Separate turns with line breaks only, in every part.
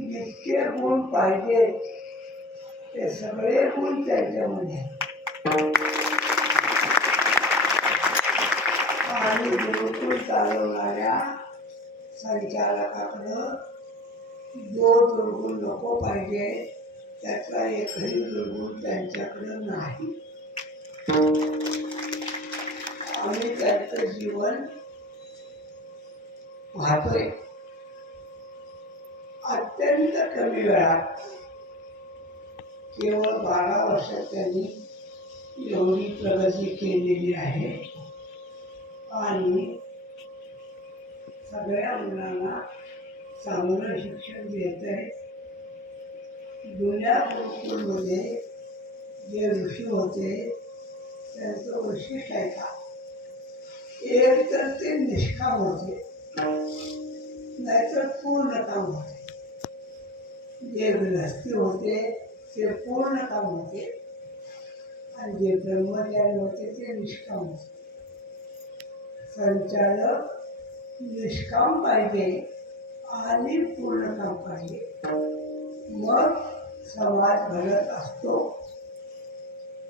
जितके गुण पाहिजे. ते सगळे गुण त्यांच्यामध्ये. आणि गुरुकुल चालवणाऱ्या संचालकाकडं दोन दुर्गुण नको पाहिजे. त्याचा एकही दुर्गुण त्यांच्याकडं नाही. आम्ही त्यांचं जीवन पाहतोय अत्यंत कमी वेळात केवळ बारा वर्षात त्यांनी एवढी प्रगती केलेली आहे. आणि सगळ्या मुलांना चांगलं शिक्षण देत आहे जुन्या गुरुकुलमध्ये जे ऋषी होते त्यांचं वैशिष्ट्य आहे का? एक तर ते निष्काम होते. नाहीतर पूर्ण काम होते. जे गृहस्थी होते ते पूर्ण काम होते. आणि जे ब्रह्मचारी होते ते निष्काम होते. संचालक निष्काम पाहिजे आणि पूर्ण काम पाहिजे. मग समाज घडत असतो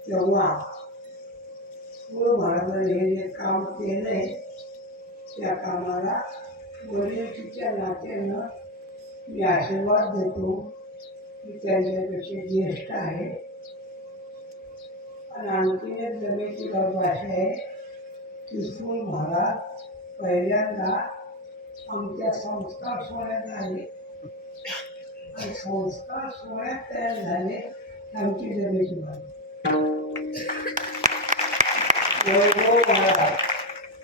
तेव्हा गुरु महाराजांनी हे जे काम केलंय त्या कामाला वडिलकीच्या नात्यानं मी आशीर्वाद देतो की त्यांच्यापेक्षा ज्येष्ठ आहे. आणि आणखीन एक जमेची बाब अशी आहे की सून महाराज पहिल्यांदा आमच्या संस्कार सोहळ्यात आले. आणि संस्कार सोहळ्यात तयार झाले आमची जमेची बाब. वैभव हो महाराज.